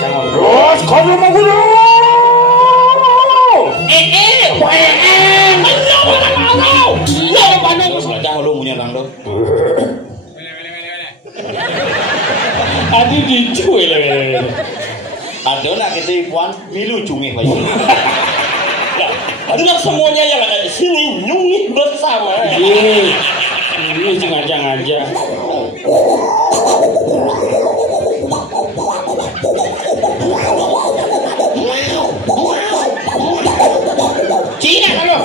jangan terus kalau mau gue adi dicuil ada nak kita ipuan milu cumi bayi aduh semuanya yang ada di sini nyungi bersama ini sengaja-ngaja Cina kalau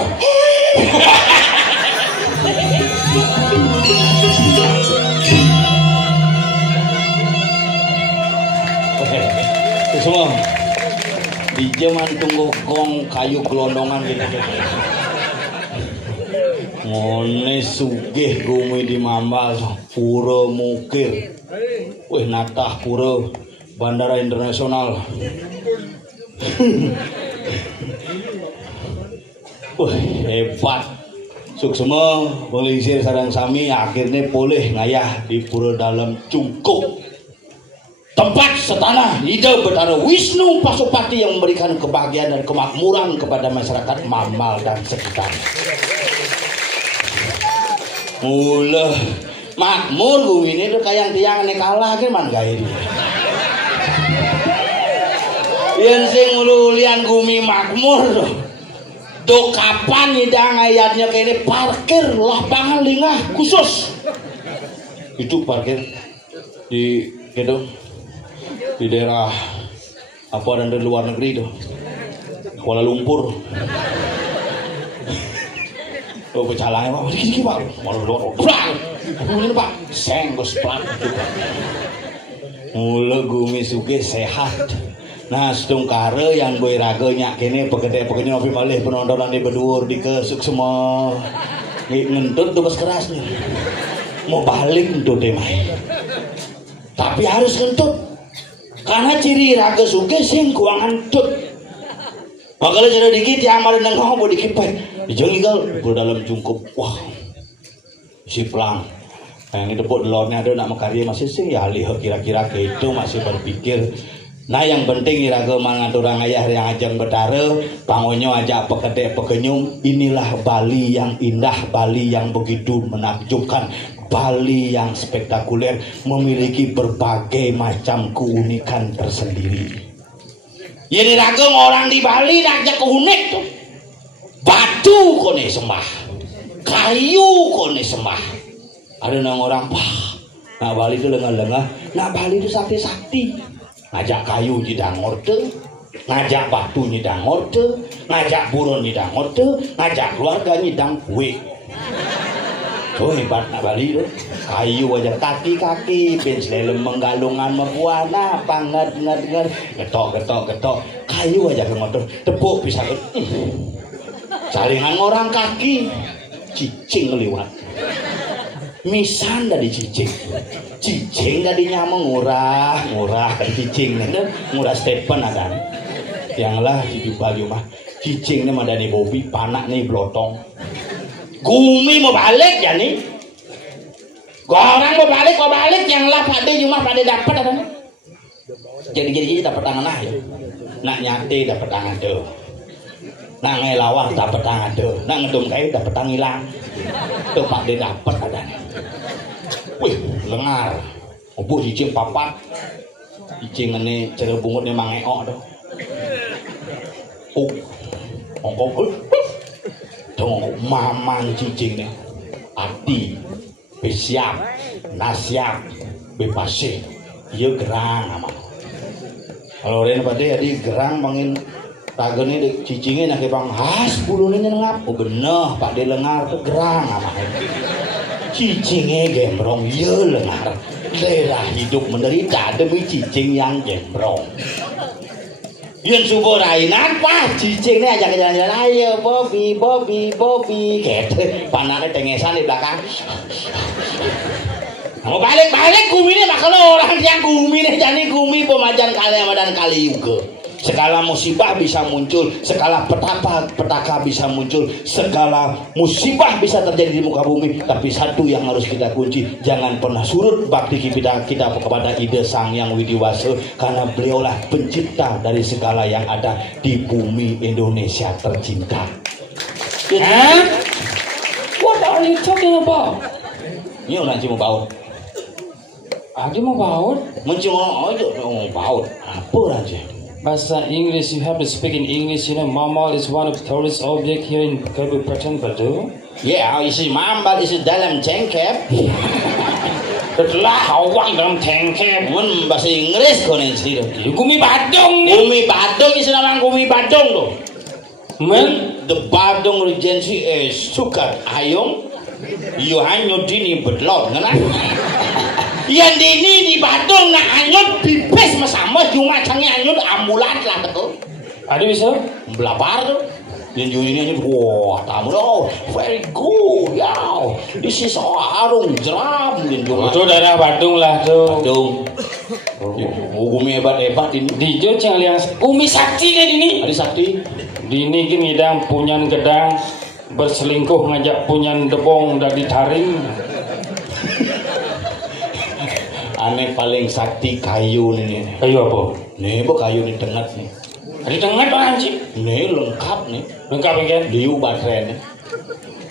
semua di zaman tunggu gong kayu gelondongan gitu ngone sugih gumi di mambal pura mukir wih natah pura bandara internasional wih hebat suksema melisir sarang sami akhirnya boleh ngayah di pura dalam cungkup tempat setanah ide Betara Wisnu Pasupati yang memberikan kebahagiaan dan kemakmuran kepada masyarakat Mamal dan sekitar. Mula makmur bumi ini tuh kayak tiang ini kalah kan man gaya itu. Yang sing ulian bumi makmur tuh. Do kapan hidang ayatnya kayak ini parkir lapangan lingah khusus. Itu parkir di gitu. Di daerah apa dan di luar negeri itu Kuala Lumpur oh pecalangnya pak dikit-dikit pak malah luar ini pak senggos plat mula gumi suge sehat nah sedung kare yang gue raganya kini pegede-pegede nopi malih penontonan di berdur di kesuk semua ngentut tugas kerasnya mau balik ngentut deh main tapi harus ngentut karena ciri raga suge sing kuangan tut makanya sudah dikit yang malah nengok mau dikit pak dijeng igal dalam cungkup wah si pelang yang itu pot lornya ada nak makarya masih sing ya lihat kira-kira ke itu masih berpikir nah yang penting raga mangan orang ayah yang ajang Betara pangonyo aja pekedek pekenyum inilah Bali yang indah Bali yang begitu menakjubkan Bali yang spektakuler memiliki berbagai macam keunikan tersendiri. Jadi ragam orang di Bali naknya keunik tuh. Batu kone sembah, kayu kone sembah. Ada nang orang pah. Nah Bali itu lengah-lengah. Nah Bali itu sakti-sakti. Ngajak kayu nyidang orde, ngajak batu nyidang orde, ngajak buron nyidang orde, ngajak keluarga nyidang kue. Oh hebat nak Bali tu kayu aja kaki-kaki penslelem menggalungan mepuana pangat dengar getok kayu aja ke motor tepuk bisa jaringan orang kaki cicing lewat misan dari cicing dari nyamang murah kan cicing murah Stephen ada yang lah di Bali mah cicing ni madani bobi panak ni blotong Gumi mau balik ya nih. Orang mau balik yang lah pada cuma pada dapat apa nih? Jadi dapat tangan lah ya. Nak nyate dapat tangan tuh. Nak ngelawar dapat tangan tuh. Nak ngedum kayu dapat tangan hilang. Tuh pada dapat ada nih. Wih, lengar. Obo cicing papat. Cicing ini cara bungutnya mangeok tuh. Ongkong. Tunggu maman cicing nih ati besiap nasiap bebasih iya gerang aman kalau orang pada ya di gerang bangin taganya di cicingnya nak bang has bulunya ngap oh bener pak dia lengar tuh gerang aman cicingnya gembrong iya lengar daerah hidup menderita demi cicing yang gembrong Yun subur rainan wah cicing ini ajak jalan-jalan ayo Bobby gitu panahnya tengesan di belakang mau balik gumi ini makanya orang yang gumi ini jadi gumi pemajan kali dan kali juga Segala musibah bisa muncul, segala petaka bisa muncul, segala musibah bisa terjadi di muka bumi. Tapi satu yang harus kita kunci, jangan pernah surut bakti kita kepada Ide Sang Yang Widiwasa, karena beliaulah pencipta dari segala yang ada di bumi Indonesia tercinta. What are you talking about? Ini orang cuma baut. Ada mau baut? Mencuma aja orang baut. Apa aja? Bahasa English, you have to speak in English. You know, mammal is one of the tourist object here in Kabupaten Badung. Yeah, isi mambal isi dalam cengkep. Setelah awak dalam cengkep. Bahasa Inggris kau nih sih. Gumi Badung. Gumi Badung isi orang Gumi Badung tuh. The Badung Regency sukat ayung. Yo hanyut dini bedlot, ngana? Yang dini di Badung nak hanyut pipes sama cuma canggih hanyut ambulan lah tu. Ada bisa? Belapar tu. Yang ini hanyut, wah tamu dah, very good, ya. This is arung jeram yang cuma. Itu daerah Badung lah tu. Badung. Gumi hebat ini. Di Jogja yang Umi Sakti kan ini. Ada Sakti. Dini gini ngidang punyan gedang berselingkuh ngajak punyan debong dari taring. Aneh paling sakti kayu nih. Kayu apa? Nih bu kayu nih tengah nih. Di tengah tuh anjing. Nih lengkap nih. Lengkap kan? Liu baterai nih.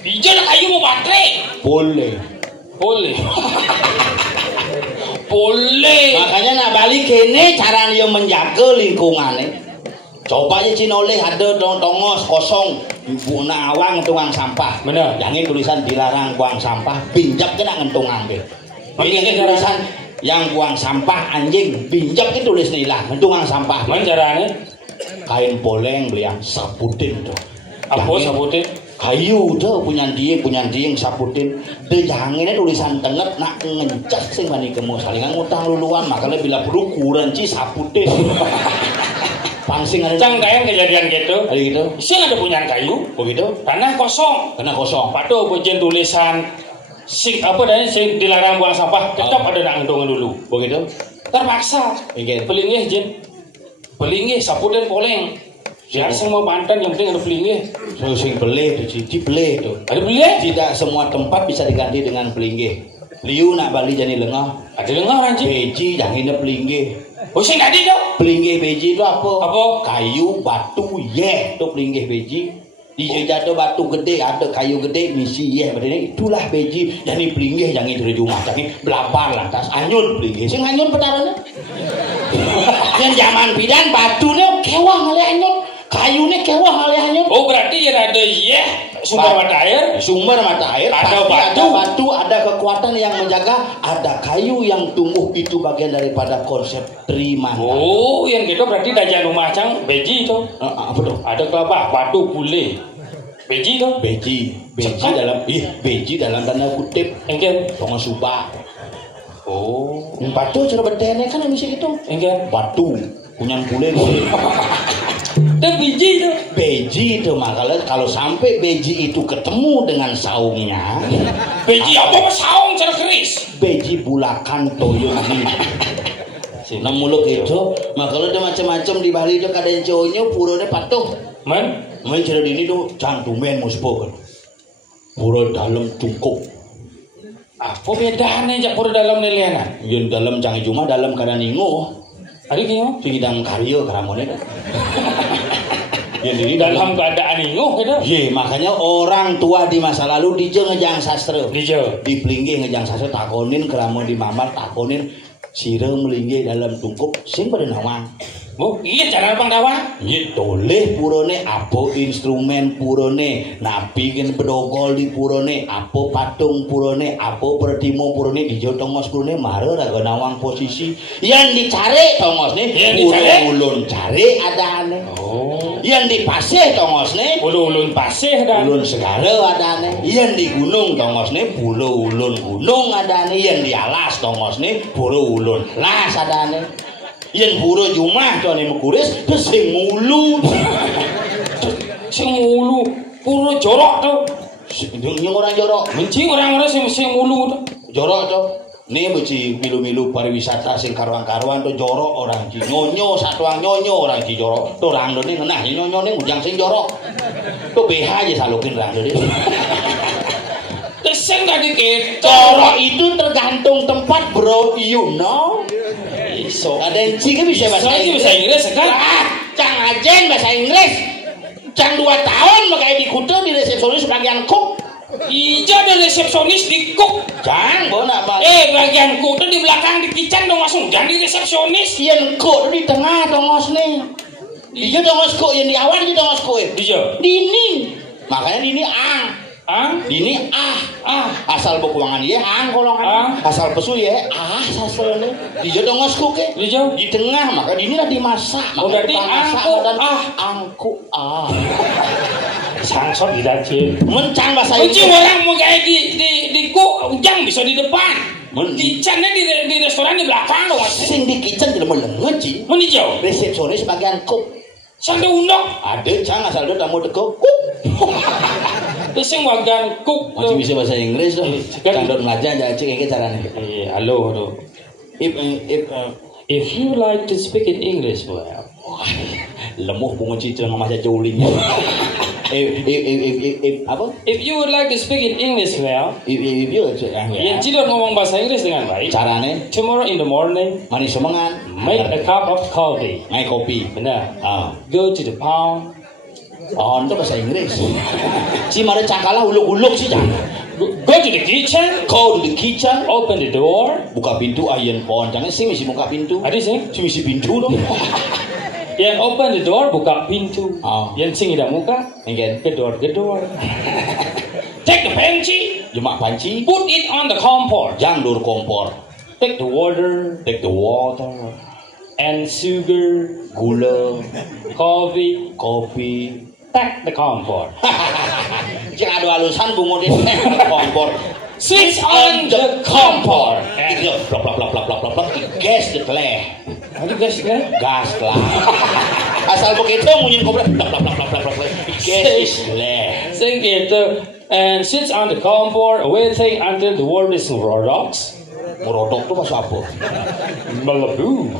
Hijau lah kayu mau baterai. Boleh. Boleh. Boleh. Makanya nak balik kene cara dia menjaga lingkungannya. Coba aja Cinoleh ada tongos kosong ibu nawang ngentungan sampah. Bener. Jangan tulisan dilarang buang sampah, pinjak kena ngentungan deh. Ini tulisan yang buang sampah anjing, pinjak itu tulis nilah ngentungan sampah. Mana caranya? Kain poleng beliang saputin tuh. Apa saputin? Kayu tuh punya dia saputin. Deh jangannya tulisan tenget nak ngencak sing mani kemu salingan ngutang luluan makanya bila perlu kuranci saputin. Pangsing ada cang kayak kejadian gitu. Ada gitu. Sing ada punya kayu. Begitu. Tanah kosong. Padu bojen tulisan sing apa dan sing dilarang buang sampah tetap ada nak ngendongan dulu. Begitu. Terpaksa. Begitu. Pelingih jen. Pelingih saputin poleng. Ya semua Banten yang penting ada pelingih. Sing beleh di beleh tuh. Ada beleh? Tidak semua tempat bisa diganti dengan pelingih. Liu nak bali jadi lengah. Ada lengah anjing. Beji jangan pelingih. Oh sing tadi tuh. Pelinggih beji itu apa? Apa? Kayu, batu, itu pelinggih beji. Di Jogja ada batu gede, ada kayu gede, misi berarti itulah beji. Jadi pelinggih jangan itu di rumah, jangan belapar lantas anyun pelinggih. Sing anyun petarannya. Yang zaman bidan batunya kewah malih anyun, kayunya kewah malih anyun. Oh berarti ya ada sumber mata air. Sumber mata air. Ada batu, ada kekuatan yang menjaga, ada kayu yang tumbuh itu bagian daripada konsep Trimandala. Oh, yang gitu berarti dajan rumah cang beji itu. Apa tuh? Ada kelapa, batu, bule. Beji itu? Beji dalam tanda kutip. Engken. Tonga suba. Oh. Batu cara bertene kan misi itu. Engken. Batu. Kunyan bule. Dan biji itu. Beji itu makanya kalau sampai beji itu ketemu dengan saungnya. Beji apa saung cara keris? Beji bulakan toyo ini. Nah muluk itu makanya ada macam-macam di Bali itu kadang cowoknya purone patuh. Men cerita ini tuh cantumen muspo kan. Pura dalam cungkup. Apa bedanya jak pura dalam nelianan? Yang dalam canggih cuma dalam kadang ingo. Ada gimana? Sidang karyo keramonnya. Yang ini dalam keadaan inguh gitu. Ye, makanya orang tua di masa lalu dijo ngejang sastra. Dijo. Di pelinggih ngejang sastra takonin keramon di mamar takonin sira melinggih dalam tungkup sing pada nawang. Oh, iya cara Bang Dawa. Iya toleh purone apa instrumen purone, napi gen bedogol di purone, apa patung purone, apa pertimo purone di jotongos purone mare raga nawang posisi. Yang dicari tongos nih, ulun cari ada aneh. Oh. Yang di pasir tongos nih, ulun pasir dan ulun segara ada aneh. Yang di gunung tongos nih, pulau ulun gunung ada aneh. Yang di alas tongos nih, pulau ulun las ada aneh. Yang pura Jumah tuh ane mekuris terus sing mulu pura jorok tuh yang orang jorok mencing orang-orang sing mulu tuh jorok tuh Nih beci milu-milu pariwisata sing karuan-karuan tuh jorok orang ci nyonyo satuang nyonyo orang ci jorok tuh orang doni ngenah nyonyo nih ujang sing jorok tuh BH aja salukin orang doni. Sing tadi kita Jorok itu tergantung tempat bro, you know. iso Ada yang cika bisa bahasa Inggris. Bahasa Inggris kan? Cang ajen bahasa Inggris. Cang 2 tahun makanya di kutu di resepsionis bagian cook. Ijo ada resepsionis di cook. Cang bona bang. Bagian cook tuh di belakang di kitchen dong langsung dan di resepsionis. Yang cook di tengah dongos nih. Ijo dongos cook yang di awal aja dongos cook. Ijo. Dini. Makanya dini Dini asal bekuangan ya kolongan asal pesu ya saselnya di dongos cook ya di tengah maka dini lah dimasak udah di angku sangsor didaci mencang bahasa Inggris orang mau kayak di cook ujang bisa di depan kitchennya di restoran di belakang dong sing di kitchen tidak melenget sih mau dijauh resepsionis bagian cook sampai undang ada cang asal dia tamu deko terus yang bagian cook masih bisa bahasa Inggris dong kan udah belajar jadi cek caranya halo if you like to speak in English well lemuh bunga cicing sama saja ulingnya apa if you would like to speak in English well if you yang tidak ngomong bahasa Inggris dengan baik caranya tomorrow in the morning manis semangat make a cup of coffee make kopi benar go to the pound itu bahasa Inggris si mana cakalah uluk-uluk sih jangan go to the kitchen open the door buka pintu ayen pohon jangan sih mesti buka pintu ada sih mesti pintu dong yang open the door buka pintu yang sing tidak muka gedor take the panci jemak panci put it on the kompor jangan dur kompor take the water and sugar gula kopi take the kompor jangan ada halusan bungo di kompor switch on the kompor itu plak gas dikeleh gas lah asal begitu munyin kompor gas dikeleh sing gitu and switch on the kompor waiting until the water is merodok tuh bahasa apa melebu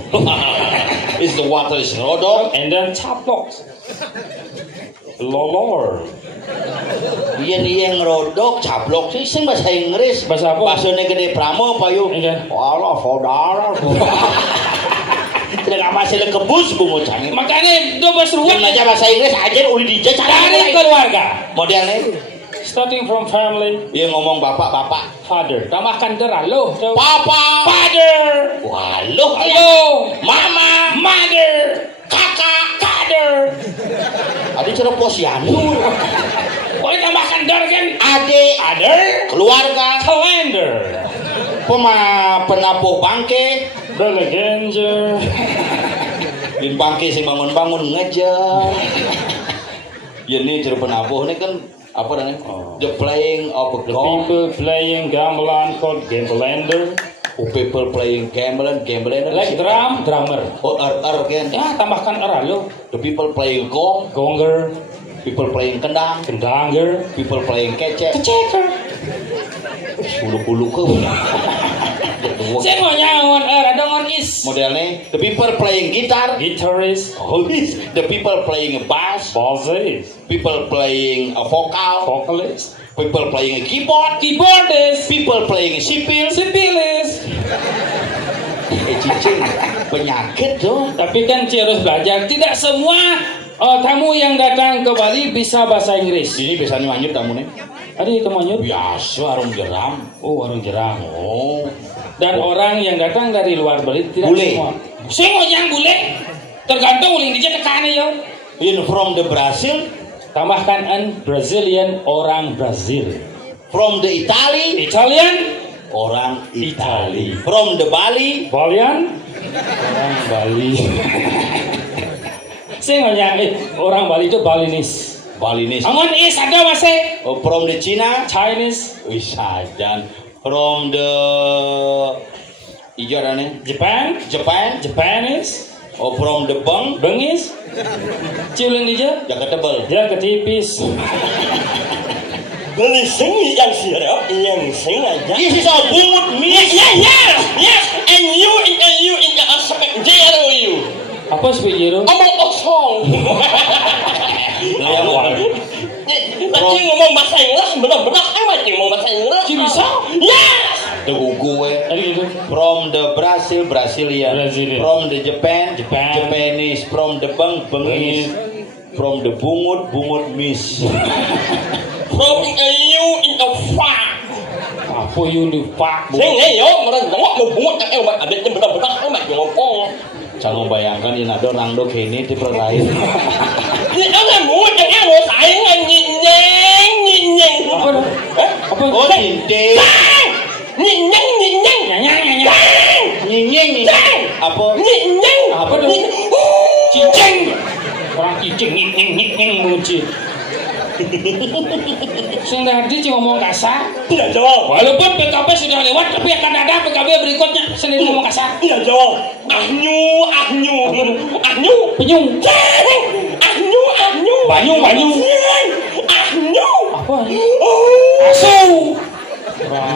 is the water is rodok and then caplok lolor yang rodok caplok sih bahasa Inggris bahasa apa bahasanya gede pramo payu walah saudara tidak masih kebus bungo canggih makanya do basruan aja bahasa Inggris aja udah dijajah dari keluarga modelnya starting from family dia ngomong bapak father tambahkan halo papa father halo mama mother kakak father ada cara posyandu boleh tambahkan kan adik keluarga calendar penapuh bangke the leganger din bangke sing bangun-bangun ngejar ini cara penapuh ini kan apa namanya the playing of a gong people playing gamelan called gamelander people playing gamelan like drummer kan tambahkan halo the people playing gonger people playing kendanger people playing keceker bulu-bulu ke saya mau nyangon ada ngon is modelnya the people playing guitarist the people playing bass people playing a vocalist people playing a keyboardist people playing a sipilist cicing penyakit dong tapi kan harus belajar tidak semua tamu yang datang ke Bali bisa bahasa Inggris ini biasanya manyut tamunya ada itu manyut biasa warung jeram dan orang yang datang dari luar Bali tidak semua yang bule tergantung uling dia tekan ya in from the Brazil tambahkan an Brazilian orang Brazil from the Italian orang Itali from the Balian orang Bali saya nanya orang Bali itu Balinese angon is ada masih from the Chinese wisajan from the ijarane Japanese from the Bengis ciuling dia jaga tebal jaga tipis beli sing yang sirap yang sing aja. This is a bungut miss. Yes. And you in the aspect zero you. Apa Spejero? Omong kosong. Tadi ngomong bahasa Inggris benar-benar amat ngomong bahasa Inggris. Ci bisa? Yes. The gugu Tadi itu. from the Brazilian, Brazilian. from the Japan, Japan. Japanese, from the Bengis, from the bungut miss. From you in the far. Apa you di Pak? Sing yo merengok membungut tak obat abet benar-benar amat ngomong. Jangan bayangkan ini ada orang dok ini di perlain. Ni ada mulut yang mau sayang nyinyeng. Apa dah? Apa? Oh cinting, Nyinyeng. nyinying, apa? Nyinyeng. Apa dah? Cicing. Orang cicing nying muncul. Sing tadi cuma ngomong kasar. Tidak jawab. Walaupun PKB sudah lewat, tapi akan ada PKB berikutnya sendiri ngomong kasar. Tidak jawab. Ahnu. Penyung. Ahnu. Banyu. Ahnu. Apa? Asu.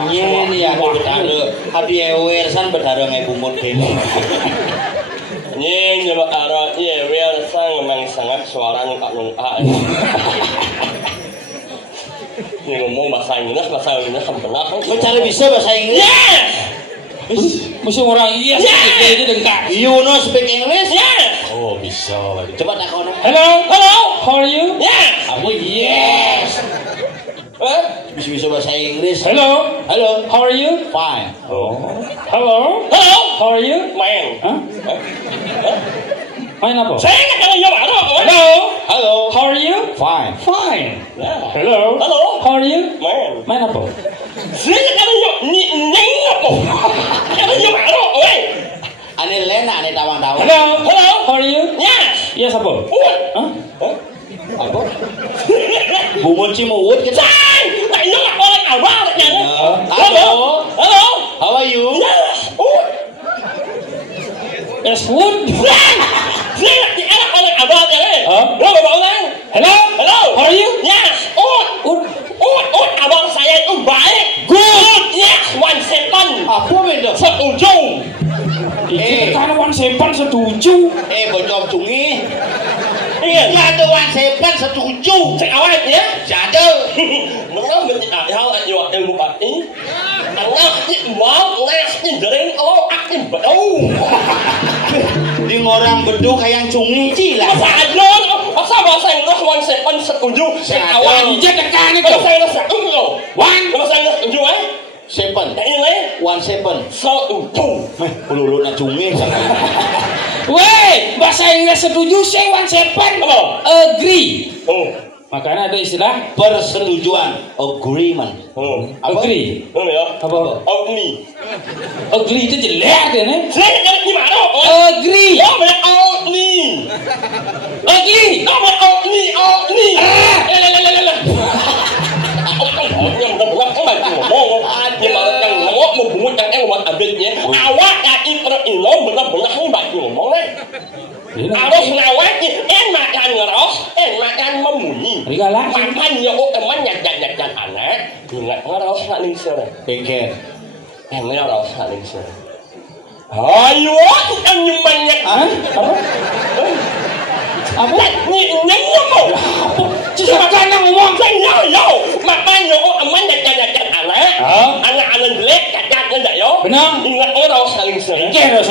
Nyen ya bedara, hati ewer san bedara ngai bungut kene. Nyeng jelo arah wel sang memang sangat suara Pak Nung A. Ini ngomong bahasa Inggris benar. Mencari bisa bahasa Inggris? Yes. Musuh orang iya sih dengkak. You know speak English? Yes. Oh bisa. Coba tak kau. Hello. How are you? Yes. Aku yes. Bisa bahasa Inggris. Hello. How are you? Fine. Oh. Hello. How are you? Main. Hah? Main apa? Saya nggak tahu jawab. Hello. How are you? Fine. Fine. Hello. How are you? Main. Main apa? Saya nggak tahu jawab. Nyeng apa? Tahu jawab. Ane lena ane tawang-tawang. Hello. How are you? Yes. Yes apa? Hah? Apa? Bungut cimut kita. Tại nó là con ảo ba lại nhà Hello. How are you? Yes wood. Riêng là chị là con ảo ba nhà đấy. Nó bảo rằng Hello. How are you? Yes. Ảo ba saya baik. Good. Yes. 1 second. Apa benda? Setuju. Itu tanaman sepan setuju. Bocor cungi. Iya. Ada wan sepan setuju. Cek awal ya. Ada. Nó mình hao anh yêu em một bạn ý. Anh nó nhịn máu, nhịn drink, nhịn bedu. Di orang bedu kayak cungi cilah. Masa bahasa Inggris 1 second setuju. Cek awal. Ijat tekan itu. Bahasa Inggris setuju. Bahasa Inggris setuju Seven. Yang ini 17. setuju. Pelulu na cungi. Weh, bahasa Inggris setuju sih 17. Agree. Makanya ada istilah Persetujuan, agreement. Apa? agree. Ya. Apa? Ogni. Agree itu jelek deh nih. Saya kan gimana? Agree. Oh, banyak ogni. Agree. Oh, banyak ogni. Yang benar kan banyak ngomong. Yang yang ngomong membungut yang buat abisnya. Awak yang itu benar-benar ini banyak ngomong deh. Harus ngawaki, makan ngeros, makan membunyi. Rigala. Makan nyok teman nyat anak. Ingat ngeros nak lingsir. Bengkel. Ngeros nak lingsir. Ayo, kan nyumannya. Apa? Nyanyi mau. Siapa yang ngomong? Yo, makan nyok teman nyat anak. Anak-anak jelek cacat nggak yo? Benar. Ingat ngeros nak lingsir. Ngeros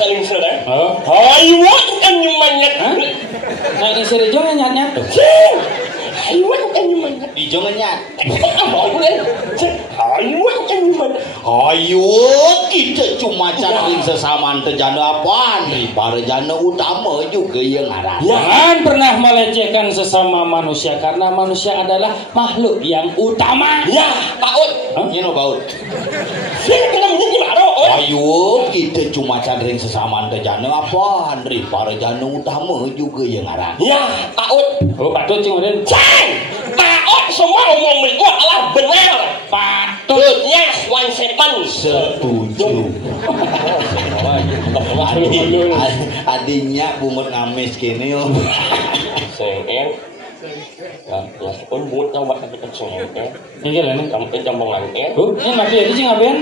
nak lingsir. Ayo, kan nyumannya. Nah ini seri jangan nyat tuh. Ayo, kan nyumannya. Ijo ngenyat. Ayo kita cuma cari sesama terjana apaan nih para jana utama juga yang ada. Jangan pernah melecehkan sesama manusia karena manusia adalah makhluk yang utama. Ya, Paut. You know about. Ayo kita cuma cari sesama terjana apaan nih para jana utama juga yang ada. Ya, Paut. Oh, Patut kemudian. Paut semua omong itu adalah benar. Patut. Yes, 1 second. Setuju. Adiknya bungut ngamis kini. Sing Ya, buat yang buat kita cengeng ya. Ini lah nih. Kamu yang bongan ya. Ini mati aja sih ngapain?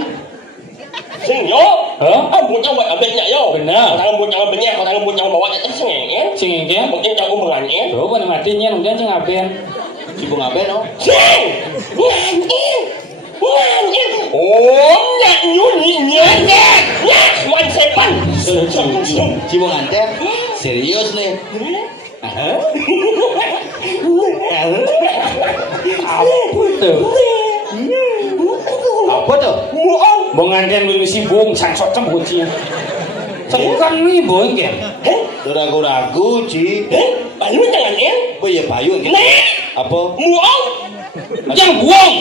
Sing yo. Buat yang buat abeknya yo. Benar. Orang buat yang abeknya, orang buat yang bawa kita cengeng ya. Sing ini. Mungkin yang bongan ya. Tuh, pada matinya kemudian sih ngapain? Si bunga ben oh. Sing. Nyanyi. Oh, nyanyi. Wan sepan. Si bunga teh serius nih. Apa tuh? Bong nganten belum sibuk, sangsot sem kucing. Kan nih bong kan? Ragu-ragu Ci. Payu jangan ya? Oh iya payu gitu. Apa? Muong. Jangan buang.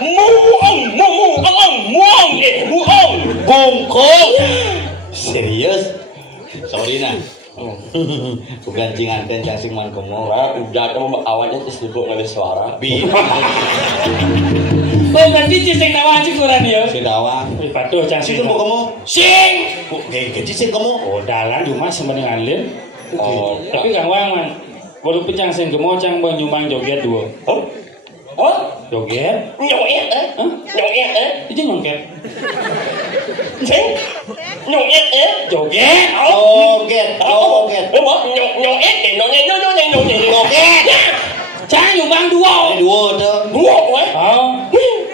Muong. Bungkuk. Serius? Sorry nah. Bukan cinganten casing man komo. Udah kamu awalnya sibuk ngelis suara. Bi. Oh berarti cicing nawa aja kurang ya? Sedawa. Patuh Si cangsing. temu kamu. Sing. Kayak cicing kamu. Oh dalan cuma sembarangan lin. Oh, Tapi kang wang man. Walaupun cangsing kemo cang bang nyumbang joget dua. Joget? Nyoet eh? Hah? Nyoet eh? Itu nyongket. Sing? Nyoet eh? Joget? Joget. Đúng không? Nyoet thì nyoet. Cang nyumbang dua. Dua tuh. Buộc quá. Oh.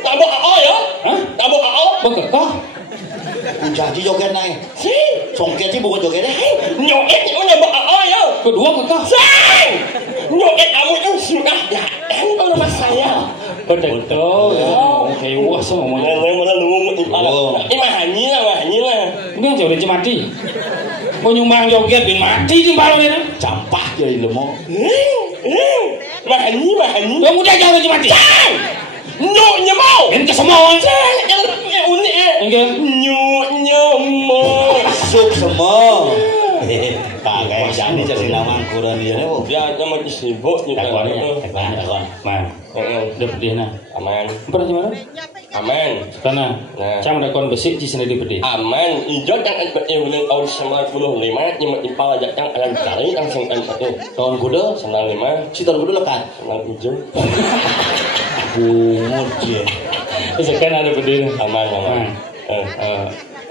Tao buộc ỏi hả? Hah? Tao buộc ỏi. Bekekah? Kunci joget này. Sing. Songket sih bukan joget deh. Nyoet thì nó buộc ỏi hả? Kedua kekah? Sing. Nyoet kamu itu sudah datang ke rumah saya. Betul. Kayak wah semuanya. Mana lu ini mah hanyi lah. Ini yang jauh mati. Mau nyumbang joget bin mati di baru ini. Campah jadi lemo. Mah hanyi. Yang udah jauh mati. Nyonya mau. Ente semua. Yang unik eh. Nyonya mau. Suk semua. Pakai jadi casing nawang kurang dia nih. Dia cuma sibuk juga. Takon. Man. Udah pedih nah. Aman. Pernah di mana? Aman. Karena Nah. cang dakon besi di sini di pedih. Aman. Ijo yang ulang tahun 95 nyemut impal aja yang akan cari yang sengkan satu. Tahun kuda, 95 si tahun kuda lekat. senang ijo. Bungut dia. Sekarang ada pedih. Aman.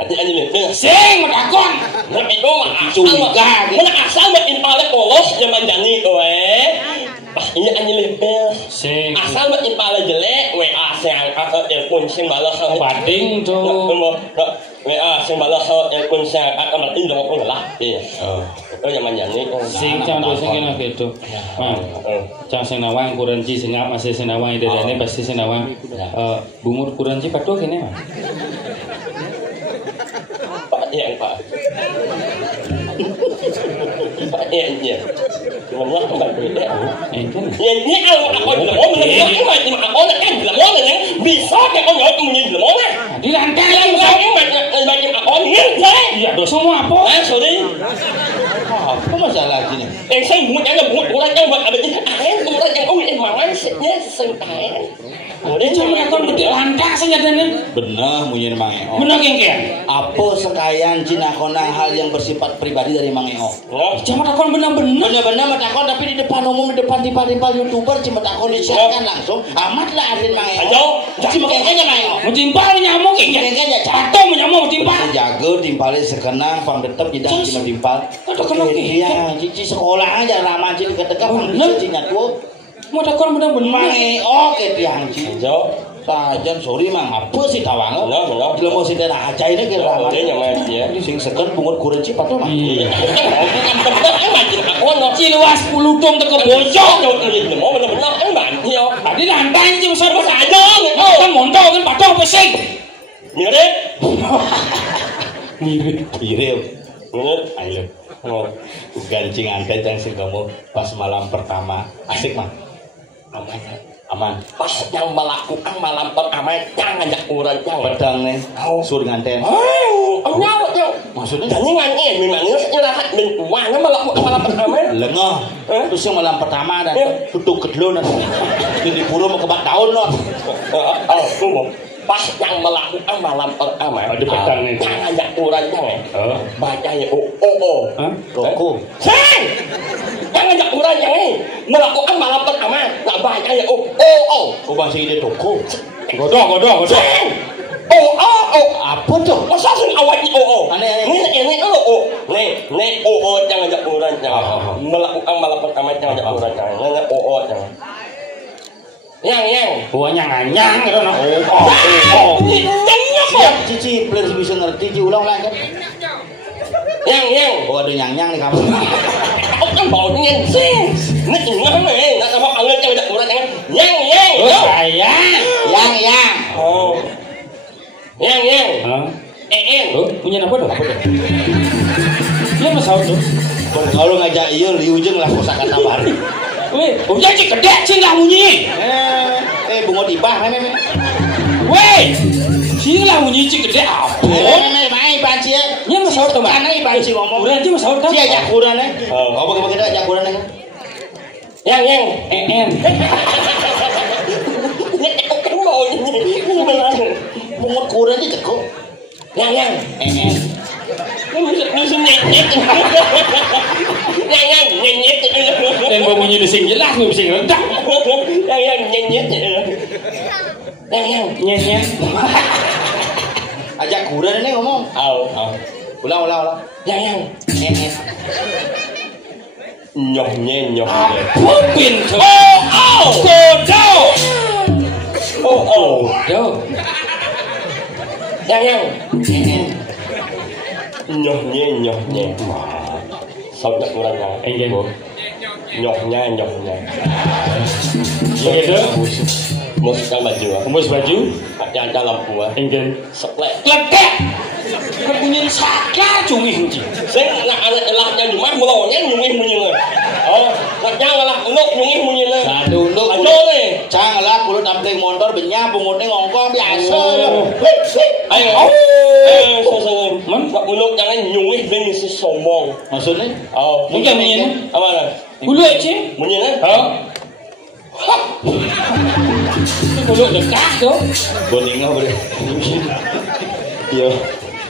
Nanti aja lihat. Sing dakon. Nah itu mah asal buat impalnya polos zaman jani kowe. Ini aja lihat. Sing Asal buat impalnya jelek, WA saya telepon sing balas bading tuh. WA sing balas telepon saya akan berarti dong lah. Iya. Itu zaman jani. Sing cang dosen kena gitu. Man. Cang sing nawang kuranci sing masih sing nawang ide ini pasti sing nawang. Bungut kuranci patuh kene mah. Iya Pak. Iya. Ngomong apa beda? Kan. Ya ini kalau aku ngomong ini aku kan ngomong ya bisa kan ngomong punya ngomong ah. Di lantai Kalau ngomong banyak aku ngerti. Iya, dosa semua apa? Sorry. Apa masalah gini? Yang saya buat yang buat kurang yang buat apa ni? Kurang yang mangan sebenarnya sentai. Dia cuma kon gede lantai saja dan Benar munyin Mang Eo. benar gengken. Apa sekalian Cina konang hal yang bersifat pribadi dari Mang Eo? Cuma takon benar-benar. Benar-benar metakon tapi di depan umum, di depan timpal-timpal YouTuber cuma takon disiarkan langsung. Amatlah adin Mang Eo. Ayo, Cuma kayaknya Mang Eo. Mau timpal nyamuk gengken. Kayaknya Atau menyamuk timpal. jaga timpalnya sekenang pang tetep tidak cuma timpal. Aduh, kenapa Iya, cici sekolah aja lama cici ketika pang Bener. cici nyatu. Mau takon Mang benar-benar. Eo ke tiang cici. Ayo. Sajan sorry Mang, apa sih tawang? Benar. Bila mau sinten aja ini ke lama. Dia nyaman ya. Sing seken bungut kurenci patuh Mang. Iya. Benar aku no. Ciluas pulutong teko bocok. Jauh jadi mau benar bantu. Tadi lantai aja besar besar Ayo, Kan montong kan patuh pesing. mirip. Mirip. Mirip. Mirip. Ayo. Oh. Gancing antet yang sing kamu pas malam pertama. Asik Mang. Aman. Pas yang melakukan malam pertama yang ngajak urang yang Pedang nih. Sur nganten. nyawa nyawa Maksudnya dan ini ngangen memangnya nyerahat dan uangnya melakukan malam pertama lengah. Terus yang malam pertama ada tutup kedlo nanti. Ini puro mau kebak daun loh. tunggu pas yang melakukan malam pertama Ada petang nih. ngajak orang jangan bacanya Hah? Koko. Sang yang ngajak orang jangan melakukan malam pertama nggak bacanya Oh bahasa ide toko. Godok. Sang Apa tuh? masa sih awalnya Aneh. ini nih yang ngajak orang jangan melakukan malam pertama yang ngajak orang jangan yang Buahnya nganyang gitu nah. Siap Cici, please bisa ngerti Cici ulang lagi kan? yang Oh ada nyang-nyang nih kamu. kan baunya sih ini enggak nggak sama kalian yang ngajak orang jangan yang Sayang. yang Hah? Punya apa dong? Dia masalah tuh. Kalau ngajak iya liujeng lah kosakata baru. Weh, jadi gede sih lah bunyi. Bunga tibah meme. Weh, sih lah bunyi cik gede apa? Meme mai banci ya. Nya masalah tuh mah. Ana banci ngomong. Udah aja masalah tuh. Sia jakuran ya. Apa kita jakuran ya? yang kan baunya Bunga kuran aja cekok. yang nyenyet Dan bunyi di sing jelas nggak bisa ngeredak. yang nyenyet yang Nyenyet. Ajak kuran ini ngomong. Ulang. yang nyoh Pupin tuh. Kodo. yang nyohnya saudara kurang Enggak. nyohnya Begitu. musikal baju Kumpul baju. yang dalam buah Enggak. seplek Ledek. Kebunyian sakar cungih uji. saya nak anak elahnya rumah mulanya nyungih munyile naknya ngalah endok nyungih munyile Aduh, nduk. aduh nih Cang lah kulo tampil motor benyap pungutnya ngongkong biasa. ayo tak muluk jangan nyungih dengan si sombong Maksudnya? Mungkin munyile. apa lah Kulo aja. munyile Kulo dekah tuh. Boninga bre. Yo.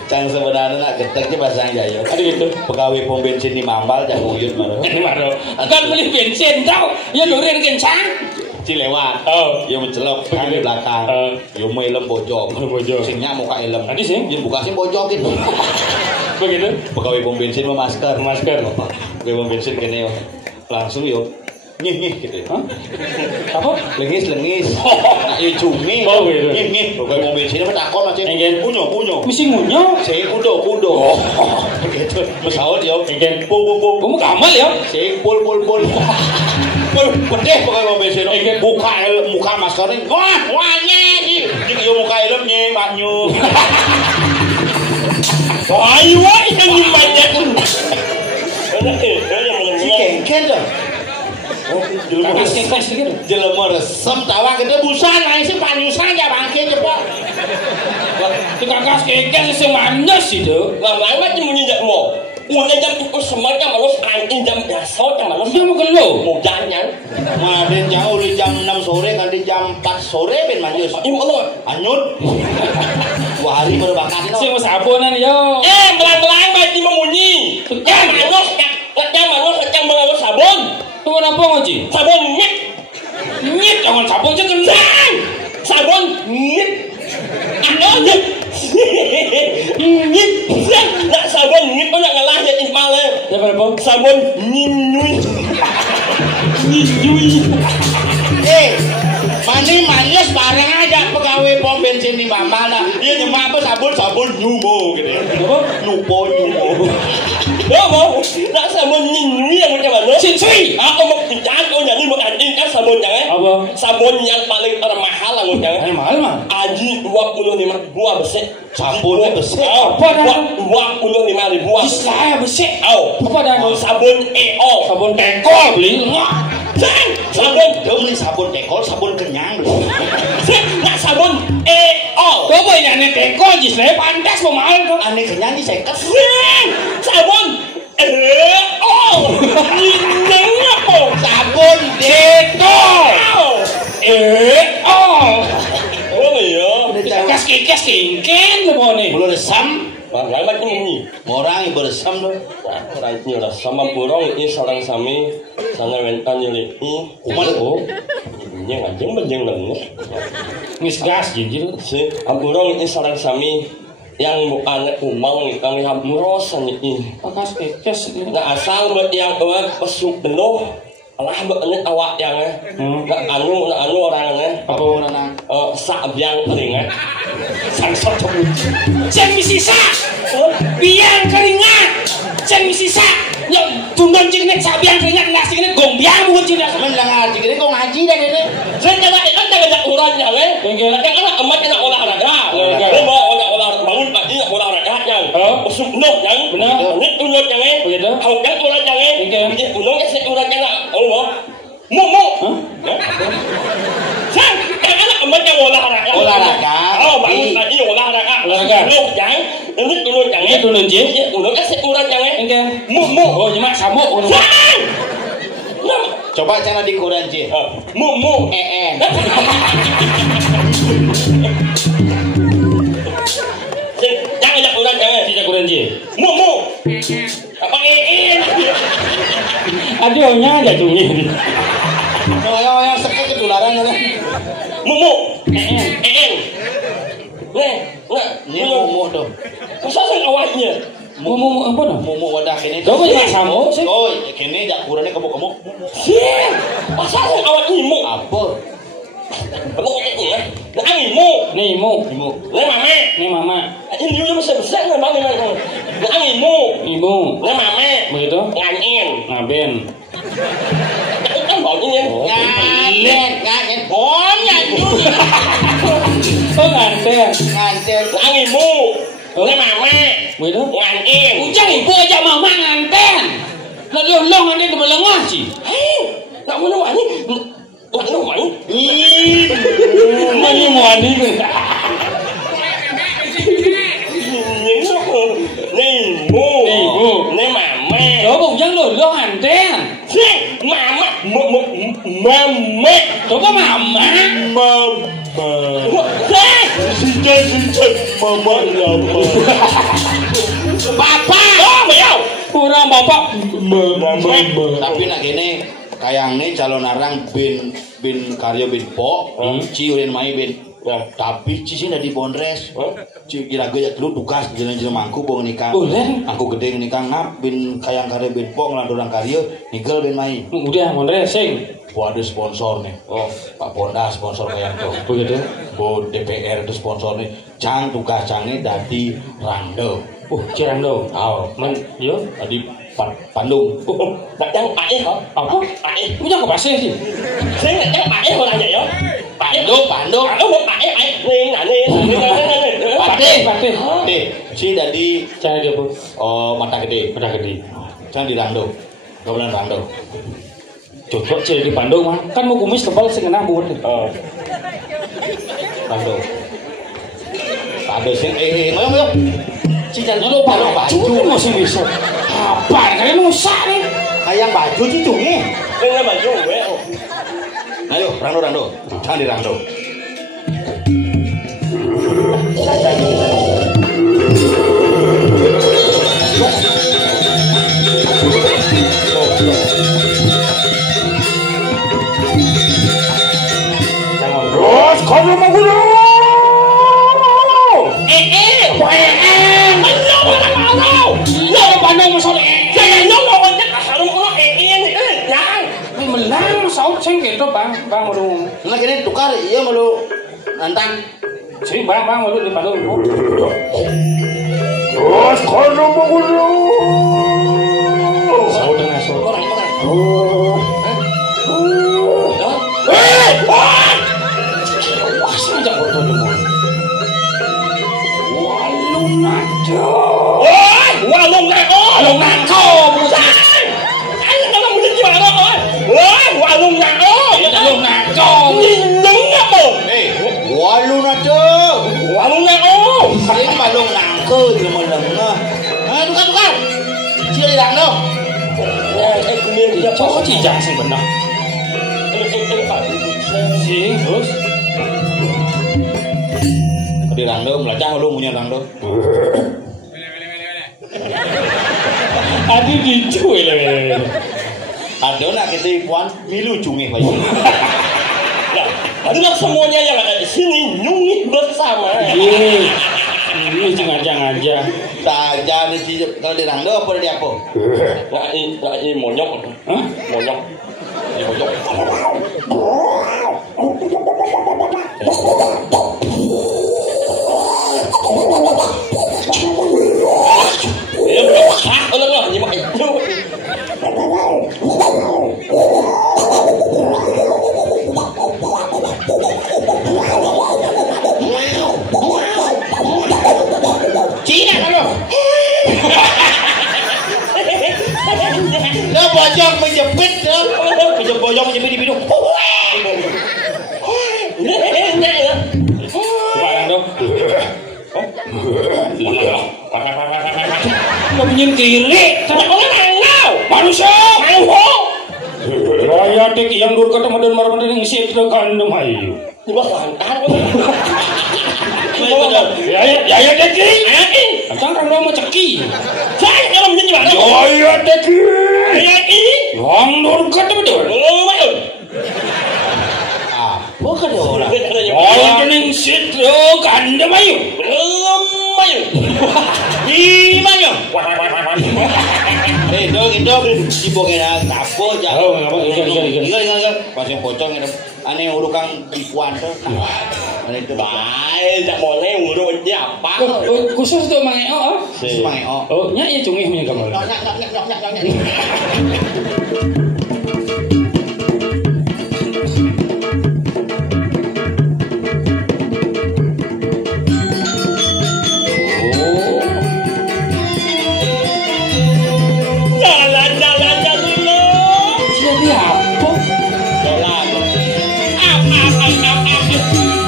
Cang sebenarnya nak geteknya pasang jayo. Ada gitu. Pegawai pom bensin di Mambal jangan uyut maro. Ini maro. Kan beli bensin tau. Ya lurin kencang. Cilewat. Yo mencelok kan di belakang. Yo melem bojong. Singnya muka elem. Tadi sih. Yo buka sing bojong gitu. Begitu. Pegawai pom bensin mau masker. Masker. Pegawai pom bensin kene yo. Langsung yo ngih gitu. Hah? Apa? Lengis. Nak yo cumi. Oh, gitu. Ngih. Pegawai pom bensin apa takon macam. Enggen. Punyo. Mesti ngunyo. Sing kudo. Begitu. Pesawat yo. Enggen. Pung. Kamu kamal ya? Sing pul. Pul pedeh pokoknya pom bensin. Muka maskernya. Wah nyek. Iki yo muka elemnya maknyu. ayo ini nyimpannya Si kengken dah. Kakak sedikit. Jelema resem tawa gede busan lain si panyusan ya bangke cepet. Kakak kekes semanis itu. lama-lama cuma nyejak mau udah jam itu semuanya malas anjing jam dasar jam malas Dia mau ke lo. mau jalan Maden jauh di jam 6 sore kan di jam 4 sore ben manjus. ini Allah Anyut. 2 hari baru bakat no. Sing sabonan yo. belang-belang baju memunyi yang malas yang mengalus sabun Tuh apa ngoji? sabun nyet Nyit jangan sabun aja kena. sabun nyet nyet nyet nak sabun nyet kau nak ngalah ya ismail Ya berapa? sabun nyuy Mani manis bareng aja pegawai pom bensin di mana? Iya nyemak apa sabun nyumo gitu ya. Apa? Nyumo. mau nak sabun nyuy yang macam mana? Cincui. Aku mau pinjam kau jadi mau anjing kan sabun jangan? Apa? Sabun yang paling termahal lah jangan? Mahal mah. Aji 25.000 bersih. Sabunnya bersih. Apa dah? 25.000 Saya bersih. Apa dah? Sabun EO. Sabun tekol beli. Sabun. Dia beli sabun dekol, sabun kenyang dulu. Nak sabun EO. Coba ini aneh tekol jis saya pantas mau mahal tuh. Aneh kenyang sih saya kes. Sabun EO. Ini apa? Sabun dekol. Oh. Oh iya. Udah yang bersam tuh. Raitnya lah sama burung ini sarang sami sana wentan nyeli Kuman oh. Ini ngajeng bejeng lengah. Ngis gas jinjil. Si burung ini sarang sami yang bukan umang yang lihat murosan ini. Pakas kekes ini. Nah asal buat yang pesuk penuh. Alah bener awak yang anu orangnya Apa nang? sak biang keringat Sangsot cemut. Ceng misisa. Biang keringat. Ceng misisa. Yang tundon cing nek sabiang keringat ngasih nek gombiang bukan cing. Men lang ngaji gini kok ngaji dah ini. Saya coba kan ngajak urangnya we. Yang anak emak kena olahraga. Olahraga bangun pagi olahraga yang usuk noh yang benar. Nek tunut yang begitu. Hau kan urang yang ini unong sik urang yang Allah. Mu. Sang anak emak yang olahraga. Oh bangun pagi olahraga. Noh yang ini tunut yang Ini tunun je. unong sik urang yang Mu. Oh nyemak samuk. Coba cara di Quran je. Mu. Jangan ajak urang jangan. Tidak kurang je. Mu. Apa Aduh nya ada tunyi. Yang sakit ketularan kan. Mu. Ini mumu tuh. Kesasan awaknya. Mu apa dah? Mumu wadah kini. Coba nyemak samuk sih. Oh, kini jak kurangnya kemuk-kemuk. Sih. Kesasan awaknya mu. Apa? Belum ini ya. Nah, mu. Nih mu. Nah, mama. Nih mama. Ini dia besar-besar nah mama. Nah, mu. Ibu. Nah, mama. Begitu. Nganin. Ngaben. Kan bawa ini. Nganet. Oh, nyanyi. Oh nganten. Nganter. Nah, mu. Nah, mama. Begitu. Nganin. Ujang ibu aja mama nganten. Lalu long nanti di belengah sih. Nak mana wani? Nak mana wani? Mana wani ke? Nih mu. Nih mama. Coba ujang lo nganten. Sih, mama. Mama. Coba mama. Sijat mama lama. Bapak. Oh, beliau. Kurang bapak. Mama. Tapi nak gini kayang nih calon arang bin karyo bin po ciurin mai bin tapi ci sih di Bondres ci kira gaya lu tugas jalan-jalan mangku bong nikah aku gede nikah ngap bin kayang karyo bin po ngelandurang karyo nigel bin mai Udah mau racing. waduh sponsor nih Pak Ponda sponsor kayang tuh Begitu. bu DPR itu sponsor nih cang tugas cangnya dadi rando Cirando. Men, yo. tadi Bandung Yang Pak kok? Apa? Pak Punya ke pasir sih. Saya nggak Pak orangnya ya. Bandung Mau Pak nih. Patih. si dadi Cara dia bu. mata gede Udah gede. cang di rando gamelan rando Cocok ciri di Bandung mah. Kan mau kumis tebal sing kena buat. rando ada sing ngoyong Cincin lu baju masih bisa. Apaan kalian nusak nih? kayang baju cicungnya Dengan baju gue. ayo rando cang di rando Terus kalau mau guru. Bandung masuk Saya nyolong aja asal mau ini. Jangan. melang saut sing gitu bang mau nah kini tukar iya malu nantang sering bang mau di Bandung. Terus kalau mau guru. Saut dengan saut. Wah saja foto dulu. Walung najo. Walung nako. Ayo kalau mau gimana walung nako. Walung nako. Nindeng apa? walung najo Walung nako. sering malung nangke di melengah tukar sila di rando Kemudian dia Coba cijang sing bener. Sing terus. di rando melacak lu punya rando Aduh dicuy lah. Ada nak kita puan milu cungih Pak. Nah, adalah semuanya yang ada di sini nyungih bersama. Ini jangan aja. Saja nih kalau di rangdo apa di apa? Nggak ini monyok. Hah? Monyok. Ini monyok. Ya belum hak lah ini mah itu. Cina kalau. Dah bojong menjepit dah. Bojong menjepit di bidung. Barang dong. Lo menyendiri. Tapi orang nangau. Manusia. Mau. Raya dek yang dur kata madan marmadan yang siap tekan demayu. Di bawah lantar. Ya dek. Ayo. Jangan lo mau ceki. Saya kalau menjadi mana? Ya dek. Ayo. Yang dur kata betul. Belum main. Bukan orang. Orang yang siap tekan demayu. Belum main. Di mana? Dong, ibu kena tapo aja. Oh, ikan. Pasang pocong ini. Aneh urukang ipuan tuh. Aneh itu Baik, tak boleh urut dia apa? Khusus untuk Mang Eo. Semai oh. Oh, nya ya cungih punya kamu. Jalan-jalannya dulu. Jadi apa? Jalan. Jalan-jalan dulu.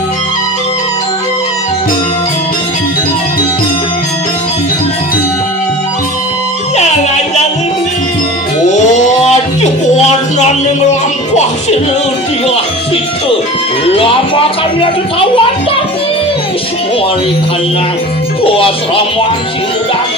Warna yang melampah dia situ. Lama kami ada kawan tapi semua karena kuas ramuan sidak.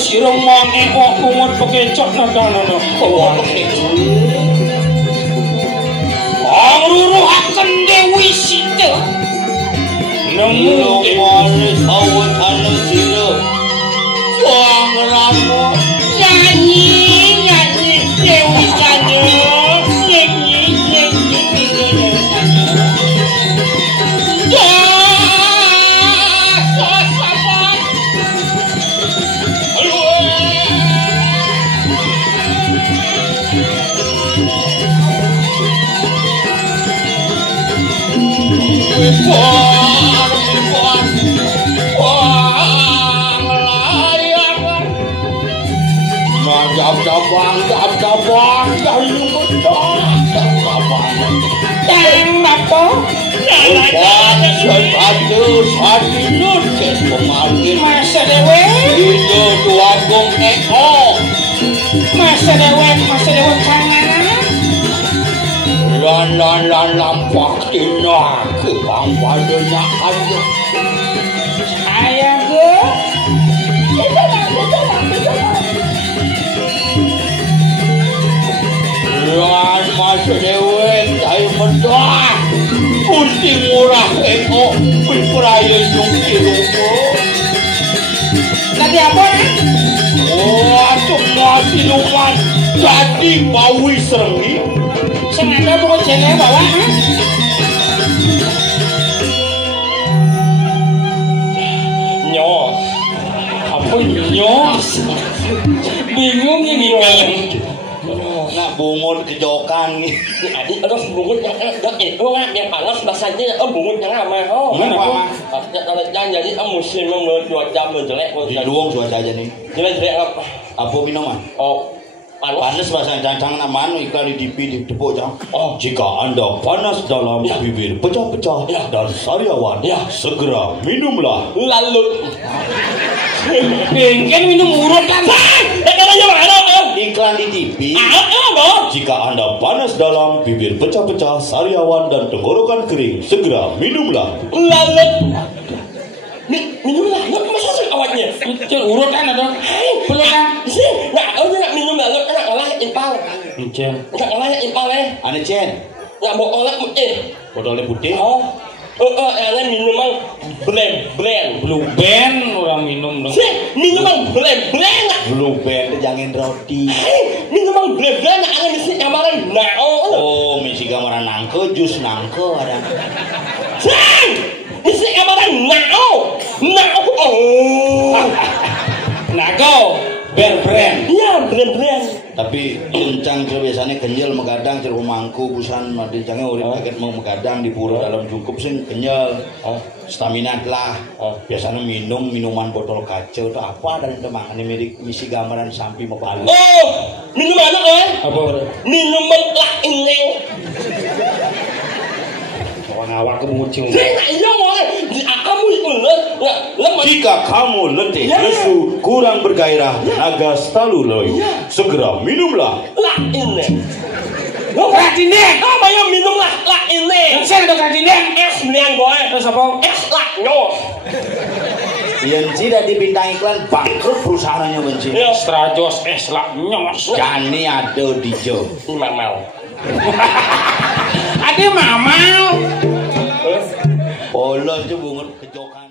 Sirong Mang Eo kumot pakecok na dana. Ang ruruhakan Dewi Sita. Nemu Dewi awat anu sira. Wang ramo nyanyi Dewi Sita. Masa dewe itu dua gong eko. Masa dewe kangen. Lan lampak tina ke pangpadanya aja. Ayah ke Lan masa dewe tayo mendoa. Kunti murah eko berperaya yung kilumo. tadi apa ya? Oh, semua siluman jadi bawi serengi. Sengaja pokok jengnya bawa Nyos. apa nyos? Bingung ini kalian. Nak bungut kejokan nih. Adik aduh bungut yang itu kan yang panas bahasanya bungut yang ramai. Oh, Mana, jadi musim menurut cuaca menjelek. Di luang cuaca aja nih. Jelek apa? Apa minuman? Oh, Panas bahasa cancang namanya iklan di TV di Depok Cang. Oh, jika Anda panas dalam bibir pecah-pecah dan sariawan, segera minumlah lalut. Bengkel minum urut kan. Iklan di TV. Apa? Jika Anda panas dalam bibir pecah-pecah, sariawan dan tenggorokan kering, segera minumlah lalut. Minum lalut masa sih awaknya? Kecil urut kan ada. Belum kan? Sih, nah, nak minum lalut nak olah impal. Kecil. Nak olah impal Ane Cen, nak mau olah botolnya putih. Yang minuman blend. Blue Band orang minum dong. Sih, minuman blend. Blue Band jangan roti. Minuman blend ada misi gambaran nao. Oh, misi gambaran nangke, jus nangke ada. Sih, misi gambaran nao. Oh. Nago, brand. Iya, blend. Tapi kencang biasanya kenyal megadang ceruk mangku busan madincangnya urip kaget mau megadang di pura dalam jungkup sing kenyal. Stamina lah. Biasanya minuman botol kaca itu apa dan temangan milik misi gambaran sampai mau balik. Oh, minuman apa? Apa? Minuman lah ini. Orang awak kemucung. Iya mau. Kamu itu lemah. Jika kamu letih, lesu, kurang bergairah, naga selalu loyo, segera minumlah Lah ini. Kratindeng. Apa yang minum lah ini? Saya ada kratindeng. Es niang boy. Terus apa? Es lah nyos. yang tidak dibintang iklan bangkrut perusahaannya benci. Strajos es lah nyos. Jani ada di Jo. Mamal. Ada mamal. Polo itu bungut kejokan.